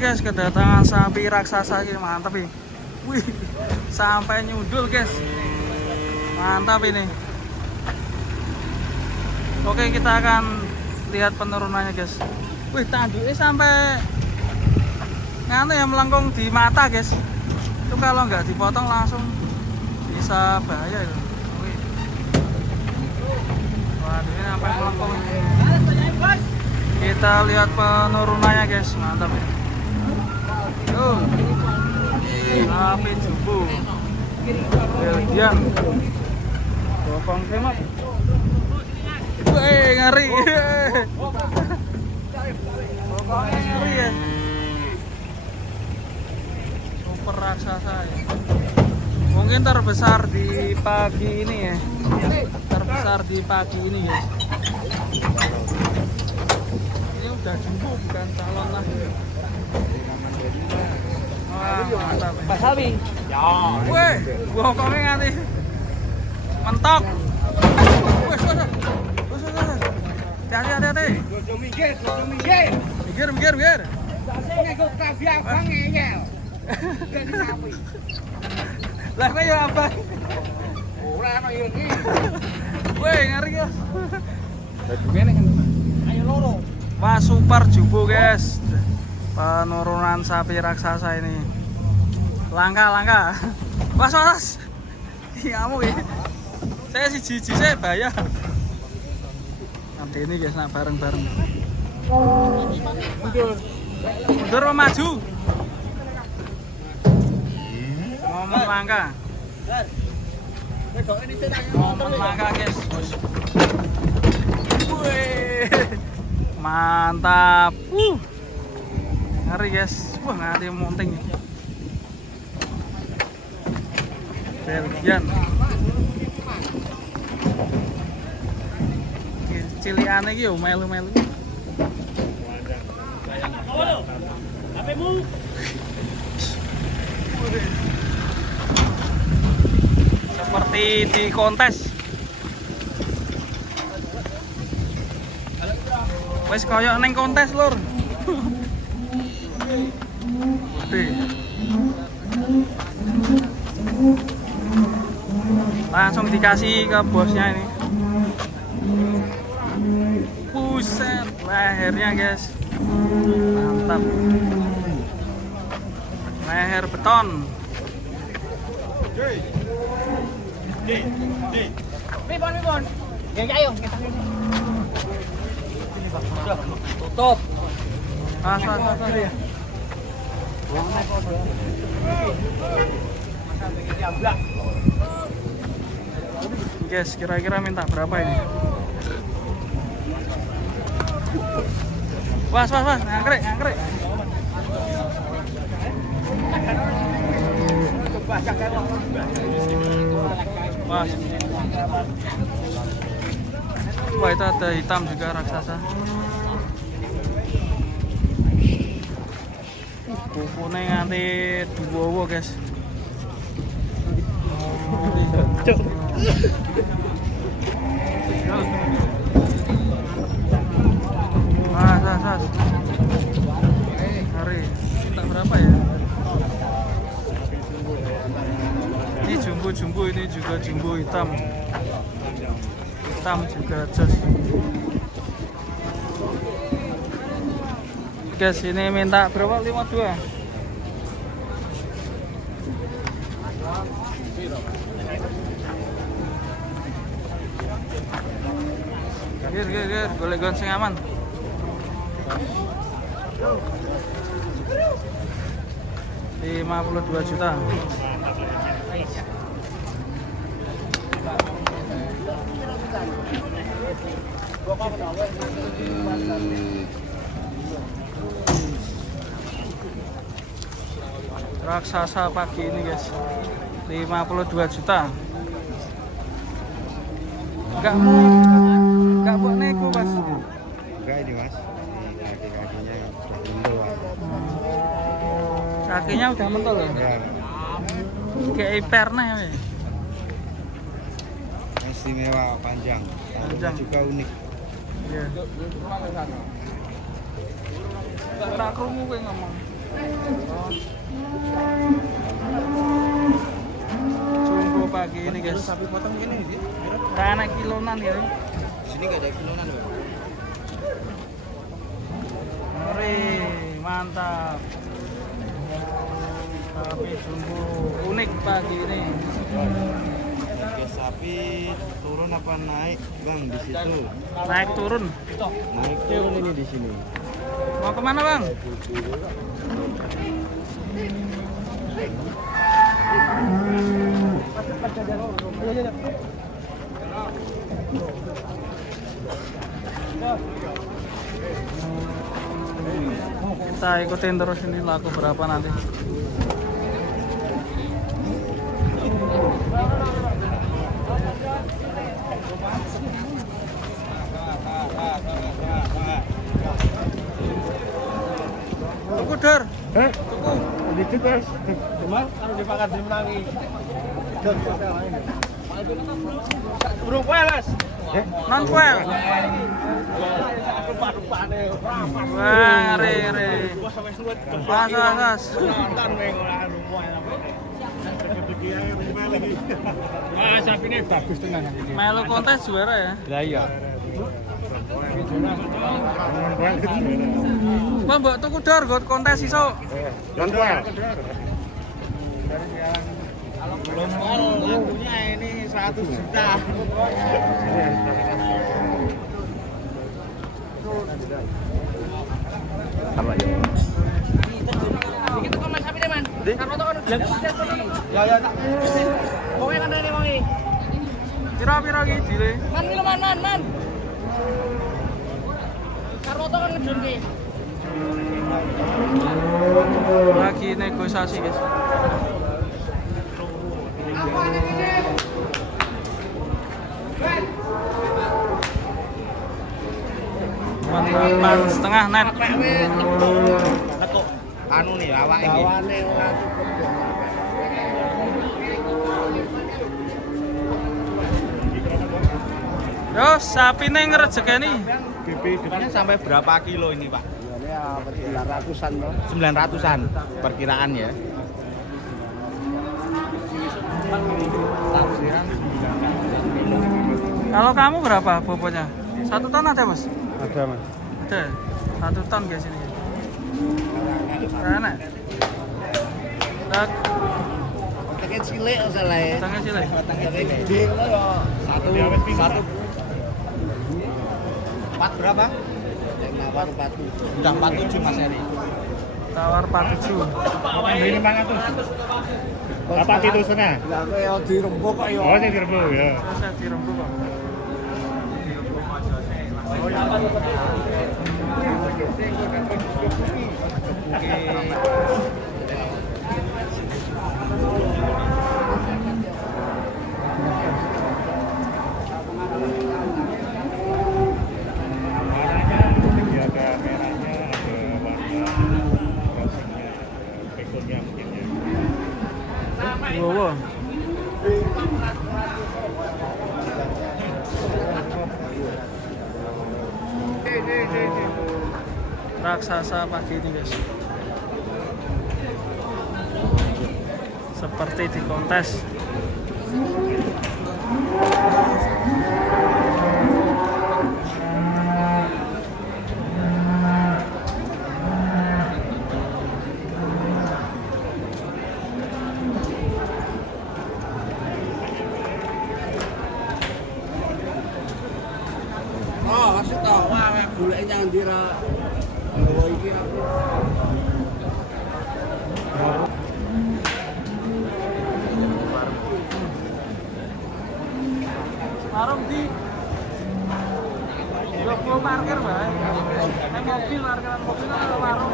Guys, kedatangan sapi raksasa ini mantap ini. Wih, sampai nyundul guys. Mantap ini. Oke, kita akan lihat penurunannya guys. Wih, tanduknya sampai nganu ya, melengkung di mata guys. Itu kalau nggak dipotong langsung bisa bahaya itu. Wih. Waduh, ini sampai melengkung. Kita lihat penurunannya guys, mantap ya. Tuh, sapi jumbo Belgian bokong kemat. Wih, ngeri. Bokongnya ngeri ya, super raksasa ya. Mungkin terbesar di pagi ini ya, terbesar di pagi ini guys. Ini udah jumbo, bukan calon lah. Wah, mantap ya. Pak Sabi. Ya. Wih, bokongnya nganti mentok. Wih, hati-hati. Minggir. Lah kok ya abang. Ora ono yo iki. Wih, ngeri guys. Ayo loro. Wah, super jumbo guys. Penurunan sapi raksasa ini langka. Was. Kamu ya. Saya si jiji saya bayar. Nanti ini guys, nak bareng-bareng. Mundur apa maju? Momen langka. Momen langka guys. Wih, mantap. Ngeri guys. Wah, nanti monting. Belgian. Ciliane iki yo melu-melu. Seperti di kontes. Wes koyo neng kontes lur. Langsung dikasih ke bosnya ini. Buset, lehernya guys, mantap. Leher beton. Ribon. Geng ayo. Tutup. Guys, kira-kira minta berapa ini? Was, ngangkrek. Mas. Wah, itu ada hitam juga raksasa. Kukunya nganti duwowo guys. Sas. Hari minta berapa ya? Ini jumbo, ini juga jumbo hitam. Hitam juga jos. Guys, ini minta berapa? 52. Gir, boleh gonceng aman. $52 juta. Raksasa pagi ini guys, 52 juta. Enggak buat nego mas. Enggak ini mas, kaki-kakinya udah mundur. Kakinya udah mentol ya? Ya. Kayak iperna ya? Istimewa panjang juga unik. Iya. Tak krungu kowe ngomong. Jumbo pagi ini guys. Sapi potong ini sih. Kayak kilonan ya. Sini gak ada kilonan, Bang. Ore, mantap. Sapi jumbo unik pagi ini. Harga sapi turun apa naik, Bang, di situ? Naik turun. Naik turun ini di sini. Mau kemana bang? Kita ikutin terus ini laku berapa nanti. Tuku Dar. Tuku. Itu guys. Cuma kalau dipakai di menangi. Burung kue mas. Non kuel. Rupa-rupane. Wah, re. Pas. Nonton weng ora lumpuh. Wah, sapi ini bagus tenan iki. Melu kontes juara ya. Lah iya. Bang, mbok tuku Dar got kontes iso. Contoh. Lompol lakunya ini 100 juta. Apa ya? Iki tuku mas sapi deh man. Karo to kono jelas. Ya tak. Pokoke kan rene wong iki. Pira-pira iki dile? Man iki man. Karo to kan ngedunke. Lagi negosiasi guys. Mantapan setengah net. Tekuk anu nih awake iki. Awane ora cukup. Yo, sapine ngrejekeni. BP-nya sampai berapa kilo ini, Pak? Ya, 900-an loh. 900-an perkiraan ya. Kalau kamu berapa bobotnya? 1 ton ada mas? Ada, Mas. Ada. 1 ton guys ini. Enak. Tak, Otaknya cilik salah ya. tangnya sih lah. Otaknya gede lo ya. Satu. 4 berapa? Nawar 47. Udah 47 Mas Eri. Tawar 47. Ini 500. Apa itu sana? Lah kok ya dirembuk kok ya. Oh, ini dirembuk ya. Terus saya dirembuk kok. Ya, ada merahnya, ada warna rosingnya, begonia mungkin ya. Wow. Raksasa pagi ini guys. Seperti di kontes. Oh, kasih tau wah golek nyang ndi ra. Oh iki aku. Warung di blok parkir, Mbak. Mobil parkiran mobil warung.